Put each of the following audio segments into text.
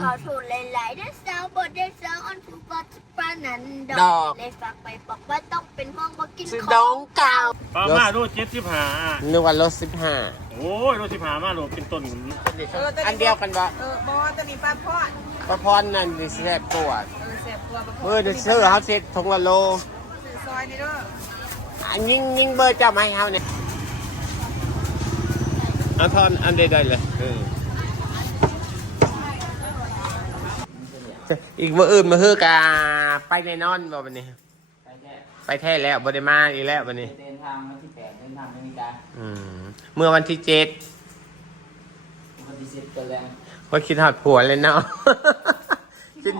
ขอโทษหลายๆได้สาวบดได้สาวอันผู้ปัจจุบันนั้นดดออกกเลยฝากไปบอกว่าต้องเป็นห้องบ่กินสิขดอองงเก่าปลามาดูเจ็ดสิบห้านึกว่ารถสิบห้าโอ้ยดูสิบห้ามาดูเป็นต้นอันเดียวกันปะเออบอตัวนี้ปลาพอดปลาพรนั่นดิแซ่บกว่าเออเสียบตัวปลาพอเมื่อเดือนซื้อเขาเซ็ตทงละโล ซื้อซอยนี่เด้ออันยิงยิงเบอร์เจ้ามาให้เขาเนี่ยเอาทอนอันใดๆเลยเออ อีกเมื่ออื่นมาเฮือกาไปในนอนบ่วันนี้ ไปแท้แล้วบ่ได้มาอีกแล้ววันนี้ เดินทางวันที่แปดเดินทางอเมริกาอืมเมื่อวันที่เจ็ดวันที่สิบกันแล้วว่าคิดหอดผัวเลยเนาะคิด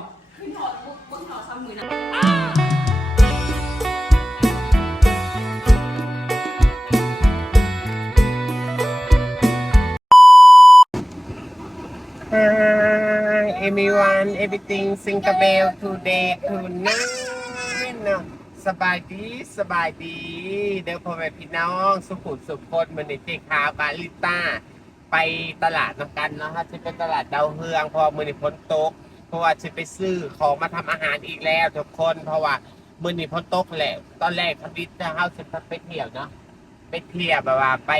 ฮ everyone everything sing a bell today tonight เนาะสบายดีสบายดี เดี๋ยวพ่อแม่พี่น้องสุขุมสุขคนมันในเจ๊ขาบาลิต้า ไปตลาดน้ำกันเนาะฮะจะเป็นตลาดดาวเฮืองพอมือนี้พ้นตก เพราะว่าจะไปซื้อของมาทำอาหารอีกแล้วทุกคนเพราะว่ามือนี้พ้นตกแหละตอนแรกทวิตจะเฮาจะไปเที่ยวเนาะไปเที่ยวแบบว่าไป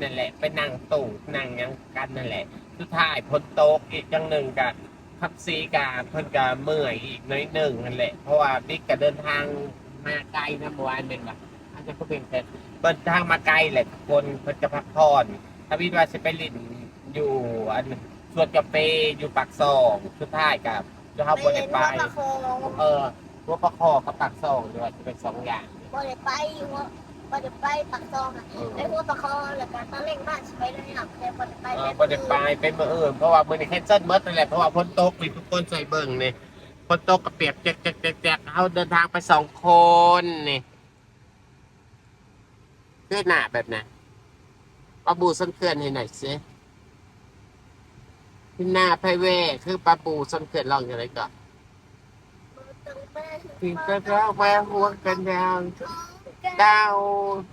นั่นแหละ ไปนั่งตู่นั่งยังกันนั่นแหละ สุดท้ายพ้นตกอีกจังหนึ่งกับ ขับซีกาเพิ่นก็เมื่อยอีกน้อยหนึ่งนั่นแหละ เพราะว่าบิ๊กก็เดินทางมาไกลนะเมื่อวานเป็นแบบอาจจะก็เป็นแค่เดินทางมาไกลแหละทุกคนเพิ่นจะพักผ่อนถ้าวิทย์ว่าจะไปลินอยู่อันสวนกาแฟอยู่ปากซองสุดท้ายกับจะเข้าบนเล่นไปว่าประคองเออหัวประคอกับปากซองด้วยจะเป็นสองอย่างบ่ได้ไปหัว บ่ได้ไปปักซองอะไอ้หัวประคองแล้วก็ตะเล่งบ้านสิไปเลยอะแต่บ่ได้ไปเอเลอยบ่ได้ไปเป็นมืออื่นเพราะว่ามือนี้แคนเซิลเมิดนั่นแหละเพราะว่าพ้นตกนี่ทุกคนใส่เบิ่งนี่พ้นตกกระเปียกแจกแจกแจกแจกเขาเดินทางไปสองคนนี่เพื่อนหน้าแบบไหนปลาบูส้นเขื่อนให้หน่อยสิพี่หน้าไพเวคือปลาบูส้นเขื่อนลองอย่างไรก่อนถึงจะร้องมาหัวกันดาว ดาว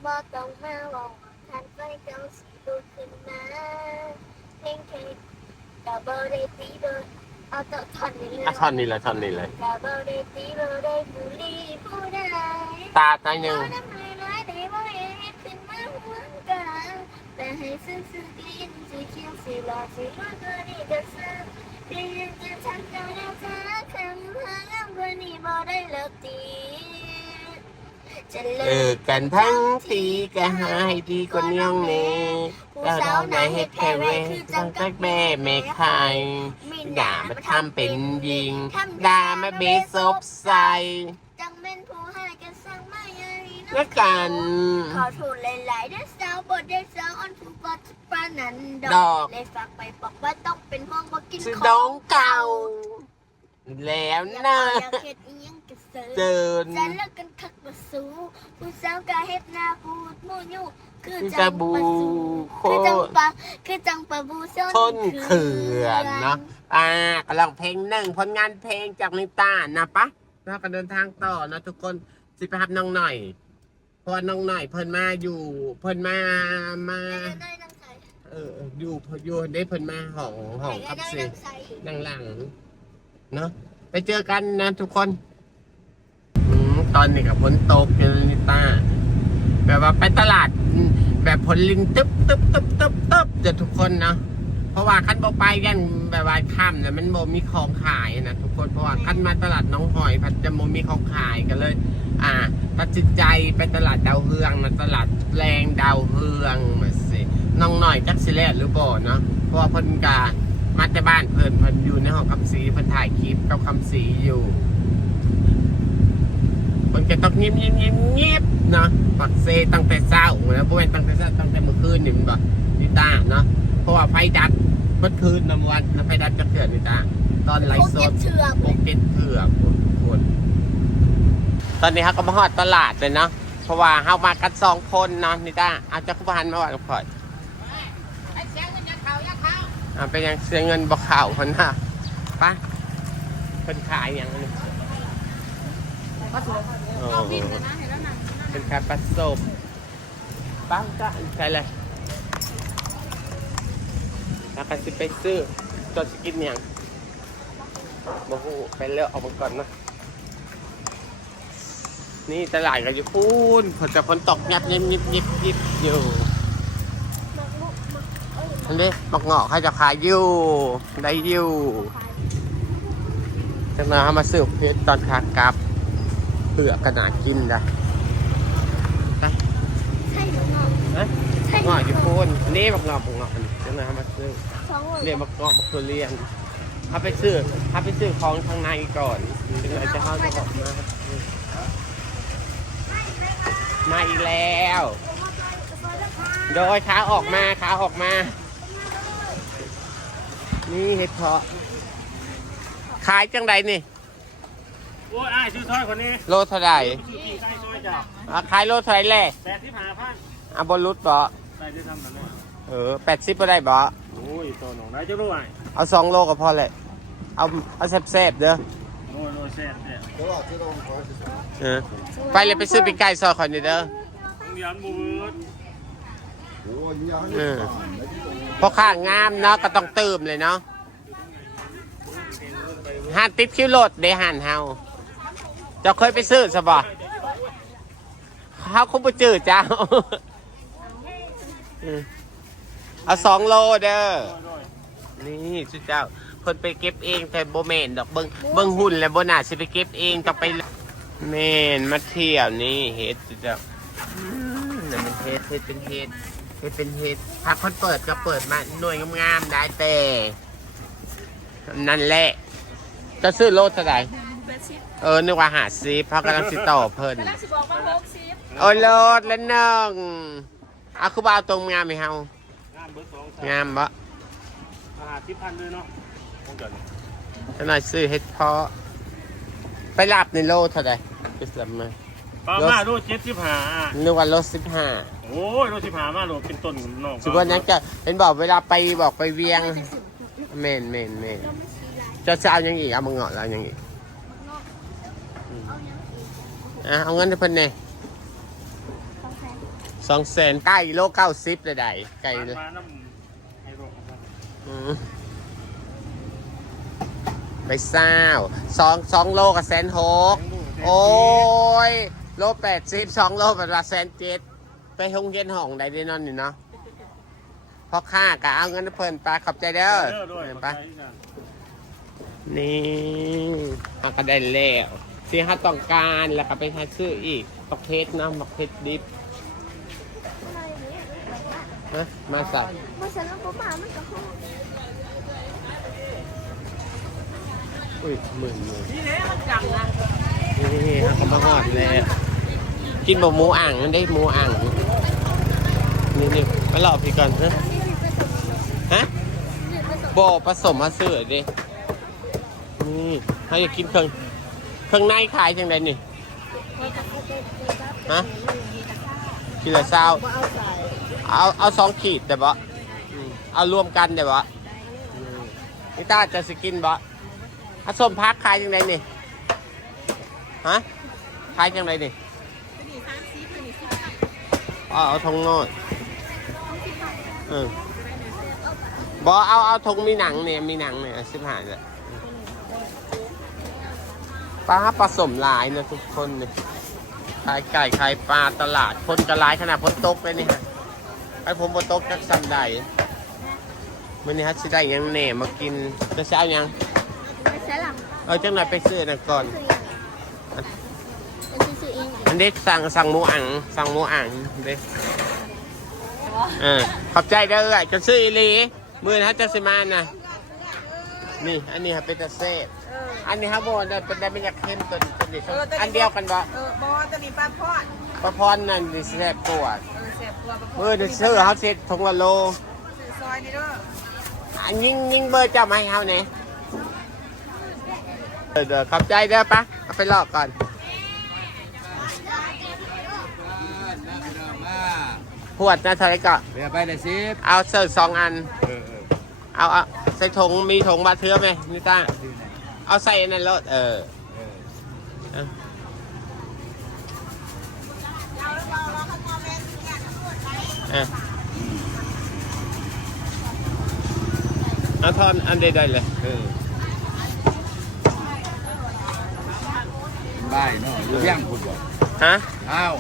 บ่ต้องมาบอกทันไฟเจ้าสิลุกขึ้นมาเพลงเพลงก็บ่ได้ตีเบอร์เอาแตัวท่อนนี้เลยอะท่อนนี้เลยท่อนนี้เลยก็บ่ได้ตีบ่ได้บุหรี่ผู้ใดตาตาหนึ่งน้ำลายน้อยได้บ่เฮ็ดขึ้นมาหัวกันแต่ให้ซึ้งซึ้งกลิ่นสีเขียวสีหลอดสีฟ้าก็ดีก็ซึ้งเรียนจะทำใจแล้วเธอคำหางามกว่านี้บ่ได้เลิกตี จะเอเลิอกกันทั้งทีก็หายดีกว่านี้องนี้เราเราไหนเฮ็ดแค่เวจังตักแม่แม่ใครด่ามาทำเป็นยิงด่ามาเบสซบใส่ จังแม่นผู้ให้กันสร้างมาอย่างนี้แล้วกัน ขอโทษหลายๆได้สาวบดได้สาวอันผู้ปัจจุบันนั้นดดออกก เลยฝากไปบอกว่าต้องเป็นห้องบ่กินสิขดอองงเก่า แล้วอยากนะเอาอยากเฮ็ดอีหยังก็เสิร์เดินจะเลิกกันคักบ่ สู้ผู้สาวก็เฮ็ดหน้าบูดมูยู่คือคือจัจะงบูปะสู้โคคือจังตรปะคือจังปะบูส้นต้นเขื่อนเนาะอ่ากำลังเพลงหนึ่งผลงานเพลงจากนิต้านะปะแล้วก็เดินทางต่อนะทุกคนสิไปหับน้องหน่อยเพราะว่าน้องหน่อยเพิ่นมาอยู่เพิ่นมามาได้น้ำใสเอออยู่อยู่ได้เพิ่นมาห้องห้องได้ครับได้สิน้ำใสนั่งหลังเนาะไปเจอกันนะทุกคนอืม ตอนนี้กับฝนตกอยู่นิต้าแบบว่าไปตลาด แบบผลลิงตึ๊บตึ๊บตึ๊บตึ๊บตึ๊บจะทุกคนเนาะเพราะว่าคันบอไปกันแบบว่าค่ำเนี่ยมันโมมีของขายนะทุกคนเพราะว่าคันมาตลาดน้องหอย พัดจะโมมีของขายกันเลย อ่าตัดสินใจไปตลาดดาวเฮืองนะตลาดแรงดาวเฮืองมาสิน้องหน่อยจักสิเลหรือบ่เนาะเพราะว่าเพิ่นกามาแต่บ้านเพิ่นเพิ่นอยู่ในห้องคำสีเพิ่นถ่ายคลิปกับคำสีอยู่ มันจะต้องเงียบเงียบเงียบเงียบนะปักเซตั้งแต่เช้านะเพราะว่าตั้งแต่เช้าตั้งแต่เมื่อคืนนี่มันแบบนิตาเนาะเพราะว่าไฟดับเมื่อคืนนำวันนะไฟดับจะเกิดนิตาตอนไลฟ์สเก็ดบเชือกโปเก็ตเถื่อคนคนตอนนี้เขาก็มาฮอดตลาดเลยเนาะเพราะว่าเฮามากันสองคนเนาะนิตาเอาจะคุพันมาว่าก่อนอ่าเป็นยังเสียเงินบ่ข่าวคนน่ะไปะเพิ่นขายอย่างนี้ ปลาสวโอ้เอาบินนะนะเห็นแล้วนะเป็นการผสมปังจ้ะใช่เลยแล้วก็สิไปซื้อตัวสกินอย่างโอ้โหไปเลือกเอามาก่อนนะนี่ตลาดก็อยู่พูนฝนจะฝนตกยับยิบยิบยิบยิบอยู่อันนี้บักเงาะเขาจะขายอยู่ได้อยู่จังนะเขามาสืบเพชรตอนขากลับ เปลือกขนาดกินนะไปใช่หรือเงาะเอ้ยใช่บักเงาะอยู่พูนนี่บักเงาะบักเงาะอันนี้จังนะเขามาซื้อสองโลเรียนบักเงาะบักทุเรียนเขาไปซื้อเขาไปซื้อของข้างในก่อนจังไหนจะเขาจะออกมามาอีกแล้ว โดยขาออกมาขาออกมา นี่เห็ดเพาะขายจังใดนี่ โอ้ยอ้ายซื้อซอยคนนี้โลเท่าไหร่ซื้อกี่ไก่ซอยจ้ะอะขายโลเท่าไหร่แหละแปดสิบห้าพันอะบนรุดบ่ได้ได้ทำแบบนี้เออแปดสิบก็ได้บ่โอ้ยตัวหนองได้เจ้ารู้ไอ้เอาสองโลก็พอแหละเอาเอาแซ่บๆเด้อโอ้ยโอ้ยแซ่บแซ่บเออไปเลยไปซื้อปีกไก่ซอยคอนนี่เด้อต้องยันบูดเออเพราะข้างามเนาะก็ต้องเติมเลยเนาะหันติดคิวโหลดเดหันเฮาเจะเคยไปซื้อสบ่เขาคงไปจืดเจ้า เออเอาสองโลเด้อ นี่สุดเจ้าเพิ่นไปเก็บเองแต่โบแมนดอกเบิงเบิงหุ่นแล้วโบน่าสิไปเก็บเองต้องไปแม่นมาเที่ยวนี่เฮ็ดสุดเจ้าอืมนั่นเป็นเฮ็ดเฮ็ดเป็นเฮ็ดเฮ็ดเป็นเฮ็ดถ้าคนเปิดก็เปิดมาหน่วยงามๆได้แต่นั่นแหละจะซื้อโลเท่าไหร่ เบสชิปเออนึกว่าหาซีเพราะกำลังติดต่อเพิ่น กำลังสิบอกว่าหกสิบโอ้ยโลดแล้วหนึ่งเอาคือบ่เอาตรงงามไหมเฮางานเบอร์สองงามบ่อาหารที่พันเลยเนาะคงจะขนาดซื้อเฮ็ดเพาะไปลาบในโลเท่าไหร่ไปสำมาปลามาโลเจ็ดสิบห้านึกว่าโลสิบห้าโอ้ยโลสิบห้ามาโลเป็นต้นกับน้องสิบวันนั้นจะเห็นบอกเวลาไปบอกไปเวียงเมนเมนเมนเราไม่ชี้ลายจะจะเอายังอีกเอามาเงาะแล้วยังอีกเอายังอีกอะเอาเงินให้เพิ่นเนี่ยต้องแพงสองแสนใกล้โลเก้าสิบเลยได้ไก่เลยมาน้ำไฮโรครับอืมไปเศร้าสองสองโลกับแสนหกโอ้ย โลแปดสิบสองโลเป็นว่าแสนเจ็ดไปหงเย็นห้องใดได้นอนนี่เนาะพอค่ากะเอาเงินให้เพิ่นไปขอบใจเด้อเด้อด้วยเห็นไปปะนี่เราก็ได้แล้ว ที่เขาต้องการแล้วก็ไปหาซื้ออีกตอกเพชรนะตอกเพชรดิบอะไรเนี่ยฮะมาใส่มาเสร็จแล้วก็มามันก็ห้องอุ้ยหมื่นหมื่นนี่เลยมันจังนะนี่เขาก็มาหอดแล้วกินบะหมูอ่างมันได้หมูอ่างนี่นี่มาหลอกพี่ก่อนฮะนี่คือผสมฮะนี่ผสมโบผสมมาซื้อดินี่เขาจะกินเครื่อง เครื่องในขายจังไดนี่ ฮะกิโลเศร้าว่าเอาเอาเอาสองขีดแต่บ่อืมเอารวมกันแต่บ่อืมนี่ตาจะสกินบ่อาส้มพักขายจังไดนี่ ฮะ ขายจังไดนี่ตัวนี้สามสิบตัวนี้สิบเอาเอาทงน้อยเออบ่เอาเอาทงมีหนังเนี่ยมีหนังเนี่ยสิบห้าเลย ปลาผสมหลายนะทุกคนเนี่ยขายไก่ขายปลาตลาดคนกระไรขนาดพ้นตกเลยนี่ฮะให้ผมบนตกจักสันใดมื่อนี้ฮัสิได้หยังแหน่มากินจะเช้ายังไม่ใช่หลังเออจังไหนไปซื้อนะก่อนคือยังจะซื้อเองอันเด็กสั่งสั่งหมูอ่างสั่งหมูอ่างเด็กเออขอบใจเด้อไอ้จะซื้ออีหลีมือนะจะสิมานะนี่อันนี้ครับเป็นตะเซ่เอออันนี้ครับบอลเป็นได้เป็นอยากเข้มตัวนี้ตัวนี้เออตัวนี้อันเดียวกันบ่เออบอตัวนี้ปลาพอดประพรนั่นดิแซ่บกว่าเออแสบตัวปลาพอดมือเดือซื้อเขาเสร็จทงละโลซื้อซอยนี่เด้ออันยิงยิงเบอร์เจ้ามาให้เขาเนี่ยเดี๋ยวเดี๋ยวขอบใจเด้อปะเอาไปลอกก่อนขวดนะเท่าไหรก็เดี๋ยวไปเลยสิเอาเสิร์ฟสองอัน เออเออเอาเอาใส่ถุงมีถุงบาเทือไหมนิต้าซื้อไหน เอาใส่ในรถเออเออเออเอาทอนอันใดๆเลยเออได้เนาะอยู่เที่ยงคุณบอกฮะอ้าว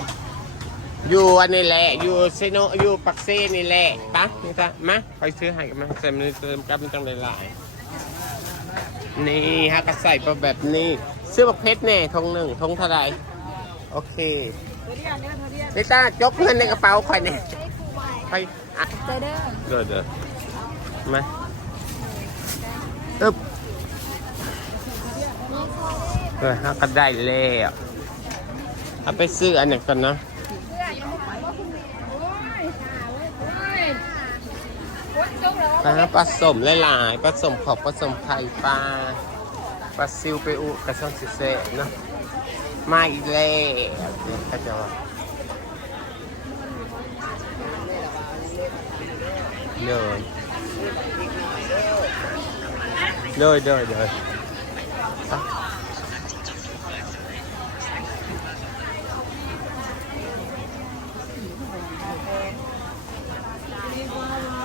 อยู่อันนี้แหละอยู่เซโนอยู่ปักเซ่นี่แหละปะนี่จ้ะมาไปซื้อให้กันมาเติมเติมกับมันจังหลายๆ นี่ฮะก็ใส่ไปแบบนี้ซื้อบักเพชรแน่ยทงหนึ่งทงเท่าไรโอเคเดียวเด้อตัวเดียวนิต้ายกเงินในกระเป๋าคอยเนี่ยไปอะเจอเด้อเดี๋ยวเดี๋ยวมาอึ๊บเออฮะก็ได้แล้วเอาไปซื้ออันนี้ก่อนนะ ปลาผสมหลายๆผสมขอบผสมไข่ปลาปลาซิวไปอุกระช่องซิเซเนาะมาอีกแล้วเดี๋ยวก็จะว่าเลยเลยเลยเลย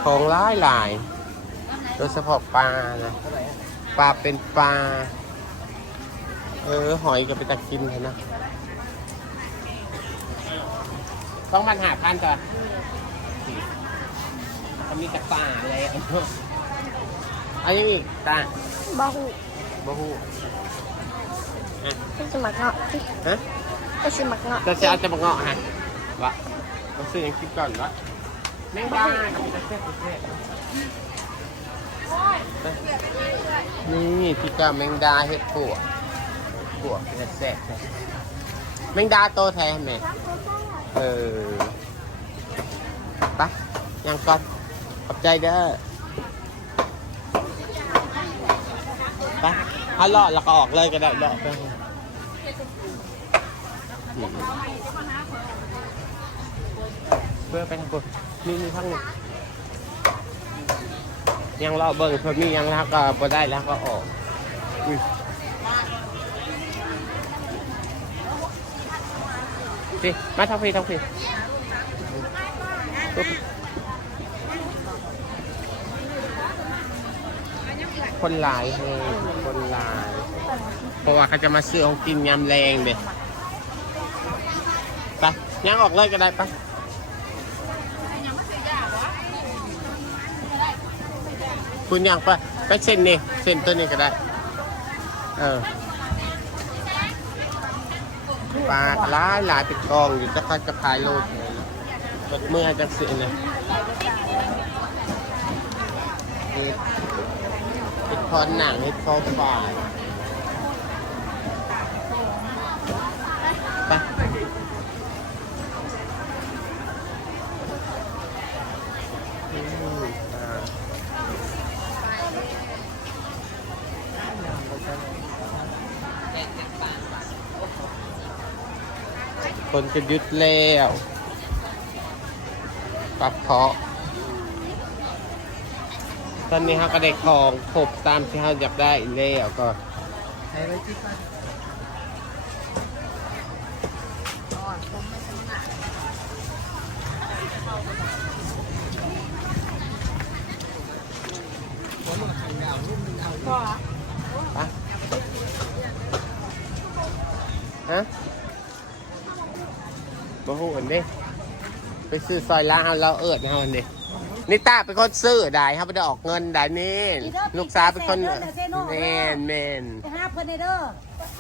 ของหลายหลาย ดยเฉพาะปลานะปลาเป็นปลา เออ หอยก็ไปตักกินเถอะนะต้องมันหาพันจ้ะเขามีแต่ปลาเลยเอายังอีกตาบ้าหูบะฮูเป็นสมัครเงาะฮะเป็นสมัครเงาะจะจะเอาจะมาเงาะฮะวะต้องซื้อยังคิดก่อนวะแมงดากับมีแต่เส้นเส้น นี่พี่ก้าแมงดาเห็ดปัวปัวเป็นแซ่บแมงดาโตแท้ไหมเออปะยังก่อนขอบใจเด้อไปถ้าเลาะแล้วก็ออกเลยก็ได้เลาะไปเพื่อไปทางบนนี่มีทั้ง ยังรอเบิ่งเพื่อมียังแล้วก็บ่ได้แล้วก็ออกอุ้ยพี่มาทางพี่ทางพี่คนหลายเฮ้คนหลายเพราะว่าเขาจะมาซื้อของกินยำแรงเด็ไปยังออกเลยก็ได้ปะ คุณอยากไปไปเส้นนี่เส้นตัวนี้ก็ได้ เออปลาหลายหลายเป็นกองอยู่จะค่อยกระพายโลดเลยนะรถเมื่อจะซื้อเนี่ยเฮ็ดเฮ็ดพอหนังเห็ดพอปลายไปอืมอ่า คนจะยึดแล้วปรับเพาะ ตอนนี้เขาก็ได้ของครบตามที่เขาอยากได้แล้วก็ไปฮะ บ่ฮู้อันเด้ไปซื้อซอยล้างเอาเราเอิดเอาอันเด้นิต้าเป็นคนซื้อได้ครับไม่ได้ออกเงินได้นี่ลูกสาวเป็นคนแม่นแม่นไปหาเพิ่นในเด้อ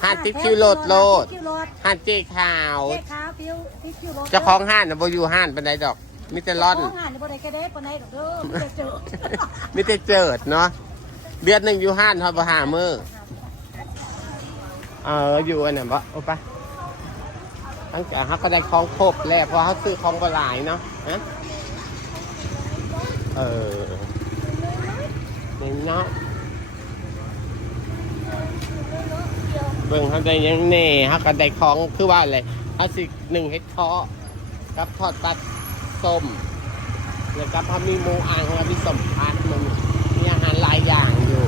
ห้านติ๊กคิวโลดโลดคิวโลดห้านเจ๊ขาวเจ๊ขาวปิ้วติ๊กคิวโลดเจ้าของห้านน่ะบ่อยู่ห้านปานใดดอกมีแต่ร่อนเจ้าของงานนี่บ่ได้แค่ได้ปานใดดอกเด้อมีแต่เจอมีแต่เจิดเนาะเดือนหนึงอยู่ห้านเฮาบ่หามื้อเอออยู่อันนั้นบ่โอ้ปะ ตั้งแต่เขาก็ได้ของครบแล้วเพราะเขาซื้อของบ่หลายเนาะฮะเออนี่เนาะเบิ่งเขาได้ยังแน่เขาก็ได้ของคือว่าอะไรเขาสิหนึ่งเฮ็ดเคาะกับทอดปลาส้มแล้วก็พอมีหมูอ่างแล้วมีสมพันมันมีอาหารหลายอย่างอยู่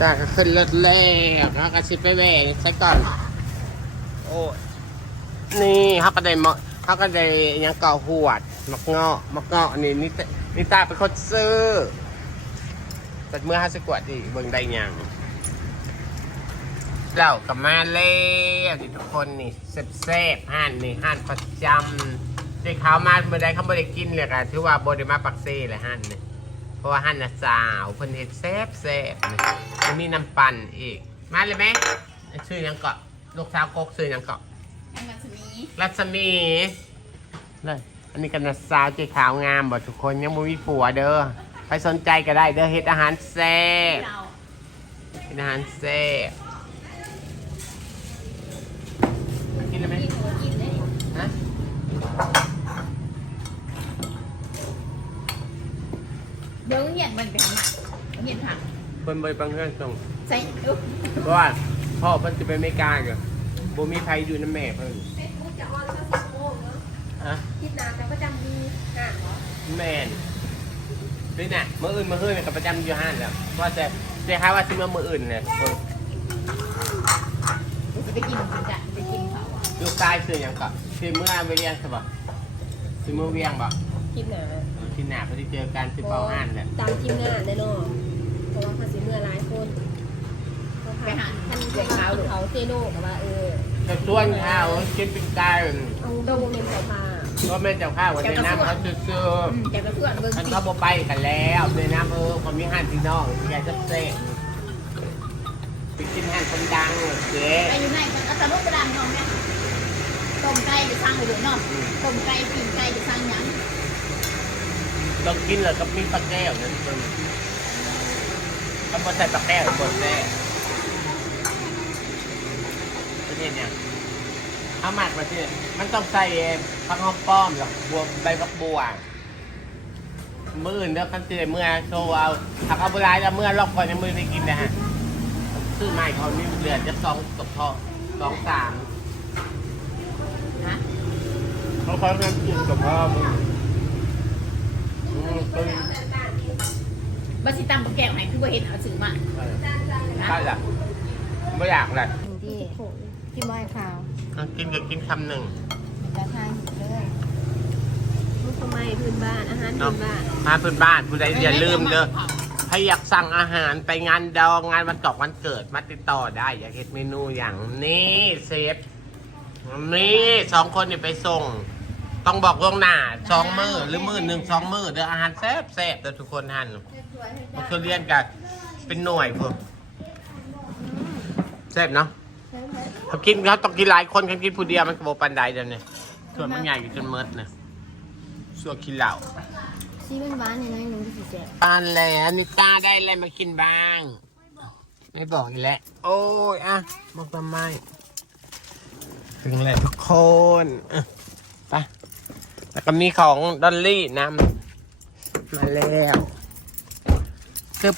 จากขึ้นรถแล้วแล้วก็สิไปแหวงซะก่อน โอ้ยนี่เขาก็ได้มะเขาก็ได้ยังเก่าหวด มักเงาะมักเงาะนี่นี่ตนี่ตาเป็นคนซื้อแต่เมื่อห้าสิบกว่าดีเบิ่งได้ยังเรากับมาแล้วที่ทุกคนนี่แซ่บๆห่านนี่ห่านประจำที่เขามาเมื่อใดเขาไม่ได้กินเลยค่ะถือว่าโบได้มาปักเซ่เลยห่านนี่เพราะว่าห่านน่ะสาวเพิ่นเห็ดแซ่บแซ่บๆนี่มีน้ำปั่นอีก มาเลยไหมชื่อยังเกาะ ลูกสาวกกชื่อหยังเกาะอันมันจะมีรัศมีเลยอันนี้กันนะสาวเจ๊ขาวงามบ่ทุกคนยังบ่มีผัวเด้อใครสนใจก็ได้เด้อเฮ็ดอาหารแซ่บเราเฮ็ดอาหารแซ่บกินได้ไหมกินหัวกินเลยฮะเดี๋ยวเงียบมันไปทำไมเงียบผักเพิ่นบ่ไปบังเฮือนส่งใส่ดูเพราะว่า พ่อเพิ่นสิไปอเมริกาก็บ่มีใครอยู่นำแม่เพิ่นเฟซบุ๊กจะออนสักสิบโมงเนาะฮะคิดนานแต่ก็จำดีอ่านเหรอแม่นด้วยน่ะมื้ออื่นมื้อฮื้อนี่ก็ประจำอยู่ห้านแล้วว่าแต่แต่หาว่าสิมามื้ออื่นเนี่ยคนเดี๋ยวจะไปกินกินจ้ะไปกินเขาอะลูกชายซื้อหยังก็ซื้อเมื่อไปเรียนใช่ปะซื้อมือเวียงบ่คิดหนาที่หน้าพอดีเจอกันที่เป้าห้านเนี่ยตามทีมงานได้เนาะเพราะว่าภาษีเมื่อหลายคน ไปหาท่านเด็กขาวเขาเซโน่กับว่าเออจะชวนข้าวกินเป็นไก่เอาตรงเงินเขาพาก็แม่เจ้าข้าววันในน้ำเขาซื้ออืมเดี๋ยวไปเพื่อนเบิ่งๆท่านสิเขาบอไปกันแล้วในน้ำเออผมมีห้านพี่น้องแกจะเซ่ไปกินห้านคนดังเจ๊ไปอยู่ไหนกันเอาสรุปกระดานน้องเนี่ยต้มไก่จะสร้างหรือเนาะต้มไก่ปิ้งไก่จะสร้างหยังต้องกินเลยก็มีปลาแก้วนั่นเองก็มาใส่ปลาแก้วบนแน่ประ เทศเนี่ยเอาหมักมาที่มันต้องใส่ผักหอมป้อมหรอกบัวใบผักบัวมืออื่นเด้อคันเจเมื่อโชว์เอาผักเอาโบราณแล้วเมื่อรอบก่อนยังมือได้กินนะฮะซื้อใหม่เขามีเหลือจะสองตกทองสองสามฮะเขาเขาเงินกินกับพ่อมึงอืมตึงบัสิตำกับแก้วไหนคือบ่เห็นเอาสื่อมาใช่ละไม่อยากเลย ที่ที่มอยขาวกินก็กินคำหนึ่งจะทานเลยลูกทำไมพื้นบ้านอาหารพื้นบ้านมาเพื่อนบ้านผู้ใดอย่าลืมเด้อถ้าอยากสั่งอาหารไปงานดองงานวันตอกวันเกิดมาติดต่อได้ อยากเห็นเมนูอย่างนี้เซฟนี่สองคนนี่ไปส่ง ต้องบอกล่วงหน้าสองมือหรือมือหนึ่งสองมือเด้ออาหารแซ่บแซ่บเด้อทุกคนท่านมันคือเรียนกันเป็นหน่วยพวกแซ่บเนาะ เขากินเขาต้องกินหลายคนเขากินผู้เดียวมันก็บปันไดเดี๋ยวนี้ส่วนมันใหญ่อยู่จนเมิดนะส่วนกินเหล้าซีเป็นบ้านยังไงหนึ่งที่สี่เจ็ดปานแล้วนิต้าได้อะไรมากินบ้าง ไม่บอกอีกแล้วโอ้ยอะบอกทำไมถึงแล้วทุกคนอะไปแล้วก็มีของดอลลี่นำมาแล้วกึบ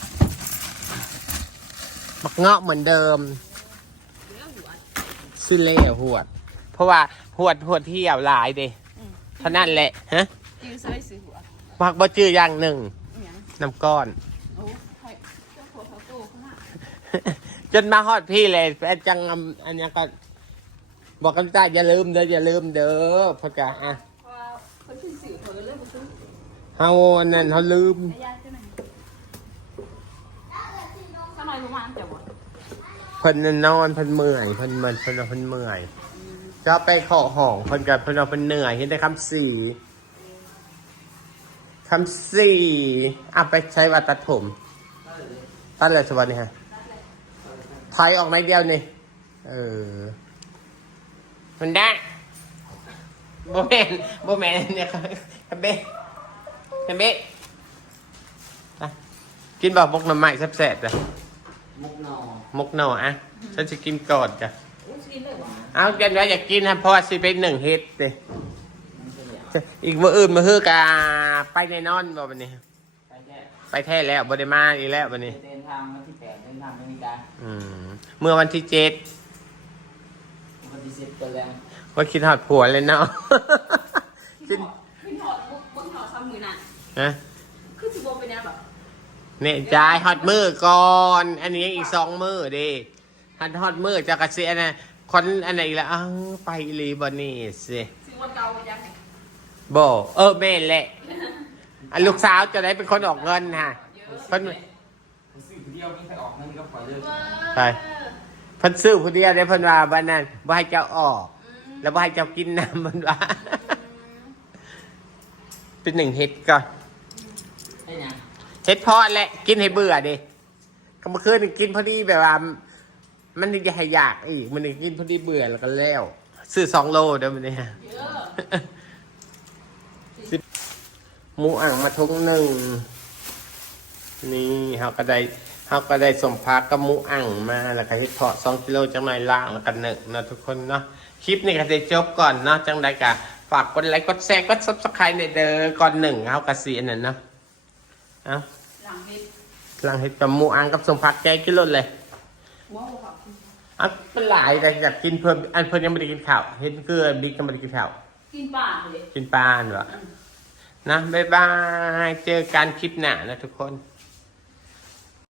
บักเงาะเหมือนเดิม ซิเล่หวด เพราะว่าหวดหวดที่ยาวหลายเด้เท่านั้นแหละฮะยืนใส่ซื้อหัวมักบ่จื้ออย่างหนึ่งน้ำก้อน โอ้ยเจ้าผัวเขาโตขึ้นมาจนมาฮอดพี่เลยแฟนจังอำอันนี้ก็บอกกันจ้าอย่าลืมเด้ออย่าลืมเด้อพะกะอะคนขึ้นสื่อเผลอเรื่องมันซื้อเฮาอันนั้นเฮาลืมญาติเจ้าหน่อยสมัยประมาณจะบ่ เพิ่นนอนเพิ่นเมื่อยเพิ่นมันเพิ่นว่าเพิ่นเมื่อยจะไปขอห้องเพิ่นกับเพิ่นว่าเพิ่นเหนื่อยเห็นได้คำสี่คำสี่อะไปใช้วัดตัดผมตัดเลยสวัสดีฮะถอยออกในเดียวนี่เออมันได้โบแมนโบแมนเนี่ยครับเบ้ครับเบ้ไปกินบอกมกหน้ำใหม่แซ่บๆจ้ะ มุกนอมกหน่ออะฉันจะกินก่อนจ้ะเอาเกินไว้อยากกินนะเพราะว่าสิเป็นหนึ่งเฮ็ดเด้อีกมื้ออื่นมื้อฮือกาไปในนอนบ่บัดนี้ ไปแค่ไปแท้แล้วบ่ได้มาอีกแล้วบัดนี้ เดินทางวันที่แปดเดินทางไปอเมริกาอืมเมื่อวันที่เจ็ดวันที่สิบตัวแล้วว่าคิดฮอดผัวเลยเนาะจินขึ้นหอดบนหอดซ้ำมือน่ะฮะคือสิบ่เป็นแนวแบบ เนี่ยจ่ายฮอดมือก่อน อันนี้อีกสองมือเดิฮัดฮอดมือจะกระเสียนะคนอันไหนอีกแล้วอ้าวไปอีหลีบ่นี่สิสิวันเก่าไปยังไงบ่เออแม่นแหละอันลูกสาวจะได้เป็นคนออกเงินฮะเพิ่นซื้อเดียวมีใครออกเงินก็ปล่อยเลยไปเพิ่นซื้อผู้เดียวได้เพิ่นว่าบ้านนั้นบ่ให้เจ้าออก แล้วบ่ให้เจ้ากินน้ำเพิ่นว่าเป็นหนึ่งเฮ็ดก่อน ได้ยัง เฮ็ดพาะแหละ กินให้เบื่อดิก็เมื่อคืนกินพอดีแบบว่ามันจะให้อยากอีก มันกินพอดีเบื่อแล้วก็แล้ว ซื้อสองโลเด้อมันเนี่ยหมูอ่างมาทุงหนึ่ง นี่เขาก็ได้เขาก็ได้สมพักกับหมูอ่างมาแล้วก็เฮ็ดเพาะสองกิโลจังหน่อยล่างแล้วกันหนึ่งนะทุกคนเนาะคลิปนี้ก็จะจบก่อนเนาะจังไดกะฝากกดไลค์กดแชร์กดซับสไครต์ในเด้อก่อนหนึ่งเขากระเสียนั่นเนาะ เอาหลังเฮ็ดหลังเห็ดกับหมูอ่างกับสมพักแกกินรสเลยว้าวครับอะเป็นหลายแต่อยากกินเพิ่มอันเพิ่นยังไม่ได้กินข้าวเห็นคือบิ๊กยังไม่ได้กินข้าวกินป่าเลยกินปลาเหรอนะบ๊ายบายเจอกันคลิปหน้านะทุกคน